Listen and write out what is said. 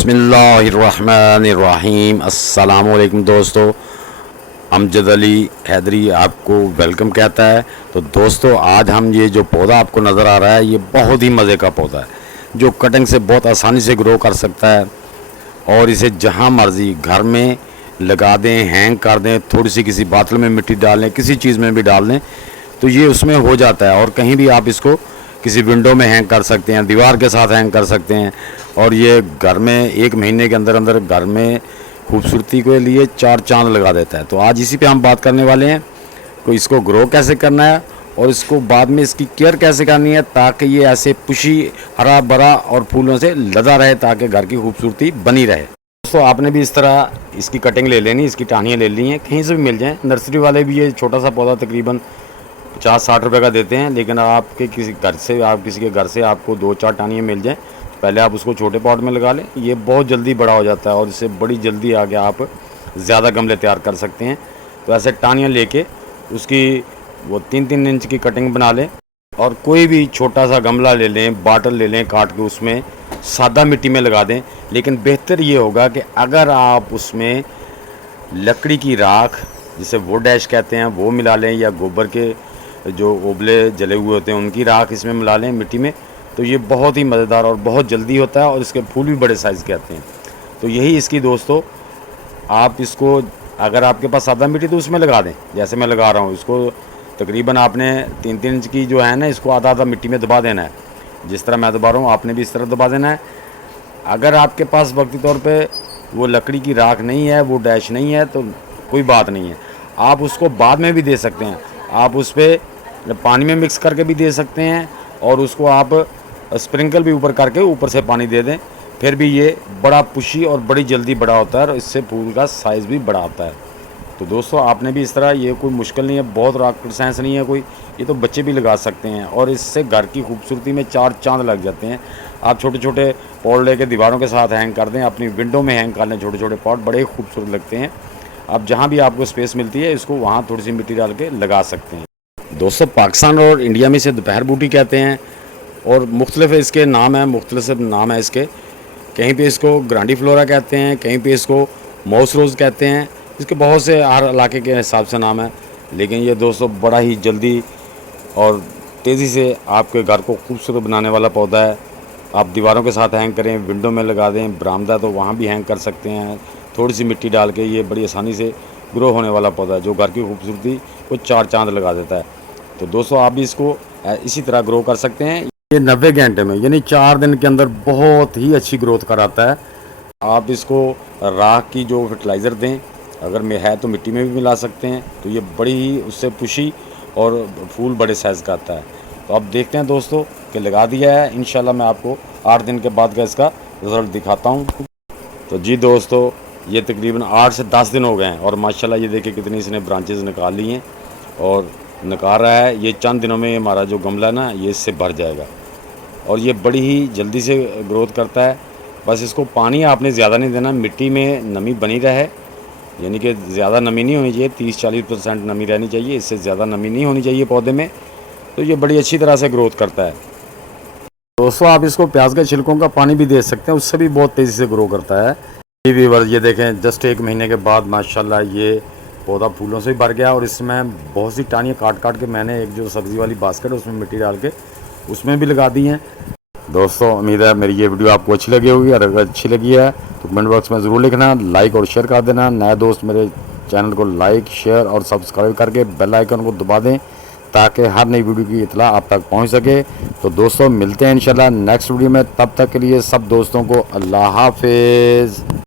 बिस्मिल्लाहिर्रहमानिर्रहीम। अस्सलामुअलैकुम दोस्तों, अमजद अली हैदरी आपको वेलकम कहता है। तो दोस्तों, आज हम ये जो पौधा आपको नज़र आ रहा है, ये बहुत ही मज़े का पौधा है जो कटिंग से बहुत आसानी से ग्रो कर सकता है। और इसे जहाँ मर्ज़ी घर में लगा दें, हैंग कर दें, थोड़ी सी किसी बातल में मिट्टी डाल लें, किसी चीज़ में भी डाल दें तो ये उसमें हो जाता है। और कहीं भी आप इसको किसी विंडो में हैंग कर सकते हैं, दीवार के साथ हैंग कर सकते हैं। और ये घर में 1 महीने के अंदर अंदर घर में खूबसूरती के लिए 4 चांद लगा देता है। तो आज इसी पे हम बात करने वाले हैं कि इसको ग्रो कैसे करना है और इसको बाद में इसकी केयर कैसे करनी है ताकि ये ऐसे पुशी हरा भरा और फूलों से लदा रहे, ताकि घर की खूबसूरती बनी रहे। दोस्तों, आपने भी इस तरह इसकी कटिंग ले लेनी, इसकी टहनियाँ ले ली हैं, कहीं से भी मिल जाएँ। नर्सरी वाले भी ये छोटा सा पौधा तकरीबन 50-60 रुपये का देते हैं, लेकिन आपके किसी के घर से आपको 2-4 टहनियाँ मिल जाएँ, पहले आप उसको छोटे पॉट में लगा लें। ये बहुत जल्दी बड़ा हो जाता है और इससे बड़ी जल्दी आगे आप ज़्यादा गमले तैयार कर सकते हैं। तो ऐसे टहनियाँ लेके उसकी वो 3-3 इंच की कटिंग बना लें और कोई भी छोटा सा गमला ले लें, बाटल ले लें, काट के उसमें सादा मिट्टी में लगा दें। लेकिन बेहतर ये होगा कि अगर आप उसमें लकड़ी की राख, जिसे वुड ऐश कहते हैं, वो मिला लें, या गोबर के जो ओबले जले हुए होते हैं उनकी राख इसमें मिला लें मिट्टी में, तो ये बहुत ही मज़ेदार और बहुत जल्दी होता है और इसके फूल भी बड़े साइज़ के आते हैं। तो यही इसकी दोस्तों, आप इसको अगर आपके पास सादा मिट्टी तो उसमें लगा दें, जैसे मैं लगा रहा हूँ। इसको तकरीबन आपने 3-3 इंच की जो है ना, इसको आधा मिट्टी में दबा देना है। जिस तरह मैं दबा रहा हूँ आपने भी इस तरह दबा देना है। अगर आपके पास वक्ती तौर पर वो लकड़ी की राख नहीं है, वो डैश नहीं है, तो कोई बात नहीं है, आप उसको बाद में भी दे सकते हैं। आप उस पर पानी में मिक्स करके भी दे सकते हैं और उसको आप स्प्रिंकल भी ऊपर करके ऊपर से पानी दे दें, फिर भी ये बड़ा पुशी और बड़ी जल्दी बड़ा होता है और इससे फूल का साइज़ भी बड़ा आता है। तो दोस्तों, आपने भी इस तरह, ये कोई मुश्किल नहीं है, बहुत रॉकेट साइंस नहीं है कोई, ये तो बच्चे भी लगा सकते हैं और इससे घर की खूबसूरती में 4 चांद लग जाते हैं। आप छोटे छोटे पॉट लेके दीवारों के साथ हैंग कर दें, अपनी विंडो में हैंग कर लें। छोटे छोटे पॉट बड़े खूबसूरत लगते हैं। आप जहाँ भी आपको स्पेस मिलती है इसको वहाँ थोड़ी सी मिट्टी डाल के लगा सकते हैं। दोस्तों, पाकिस्तान और इंडिया में इसे दोपहर बूटी कहते हैं और मुख्तलिफ इसके नाम हैं, मुख्तलिफ नाम है इसके। कहीं पे इसको ग्रांडी फ्लोरा कहते हैं, कहीं पे इसको माउस रोज़ कहते हैं। इसके बहुत से हर इलाके के हिसाब से नाम है, लेकिन ये दोस्तों बड़ा ही जल्दी और तेज़ी से आपके घर को खूबसूरत बनाने वाला पौधा है। आप दीवारों के साथ हैंग करें, विंडो में लगा दें, बरामदा तो वहाँ भी हैंग कर सकते हैं। थोड़ी सी मिट्टी डाल के ये बड़ी आसानी से ग्रो होने वाला पौधा है जो घर की खूबसूरती को 4 चांद लगा देता है। तो दोस्तों, आप भी इसको इसी तरह ग्रो कर सकते हैं। ये 90 घंटे में, यानी 4 दिन के अंदर बहुत ही अच्छी ग्रोथ कराता है। आप इसको राख की जो फर्टिलाइज़र दें, अगर में है तो मिट्टी में भी मिला सकते हैं, तो ये बड़ी ही उससे पुशी और फूल बड़े साइज़ का आता है। तो अब देखते हैं दोस्तों कि लगा दिया है। इंशाल्लाह मैं आपको 8 दिन के बाद का इसका रिज़ल्ट दिखाता हूँ। तो जी दोस्तों, ये तकरीबन 8 से 10 दिन हो गए हैं और माशाल्लाह ये देखिए कितनी इसने ब्रांचेज़ निकाल ली हैं और निकाल रहा है। ये चंद दिनों में हमारा जो गमला है ना, ये इससे भर जाएगा और ये बड़ी ही जल्दी से ग्रोथ करता है। बस इसको पानी आपने ज़्यादा नहीं देना, मिट्टी में नमी बनी रहे, यानी कि ज़्यादा नमी नहीं होनी चाहिए, 30-40% नमी रहनी चाहिए, इससे ज़्यादा नमी नहीं होनी चाहिए पौधे में। तो ये बड़ी अच्छी तरह से ग्रोथ करता है। दोस्तों, आप इसको प्याज के छिलकों का पानी भी दे सकते हैं, उससे भी बहुत तेज़ी से ग्रो करता है। ये देखें, जस्ट 1 महीने के बाद माशाल्लाह ये पौधा फूलों से भी भर गया और इसमें बहुत सी टानियाँ काट के मैंने एक जो सब्ज़ी वाली बास्केट उसमें मिट्टी डाल के उसमें भी लगा दी हैं। दोस्तों, उम्मीद है मेरी ये वीडियो आपको अच्छी लगी होगी, और अगर अच्छी लगी है तो कमेंट बॉक्स में ज़रूर लिखना, लाइक और शेयर कर देना। नए दोस्त मेरे चैनल को लाइक, शेयर और सब्सक्राइब करके बेल आइकन को दबा दें ताकि हर नई वीडियो की इत्तला आप तक पहुँच सके। तो दोस्तों, मिलते हैं इंशाल्लाह नेक्स्ट वीडियो में। तब तक के लिए सब दोस्तों को अल्लाह हाफिज़।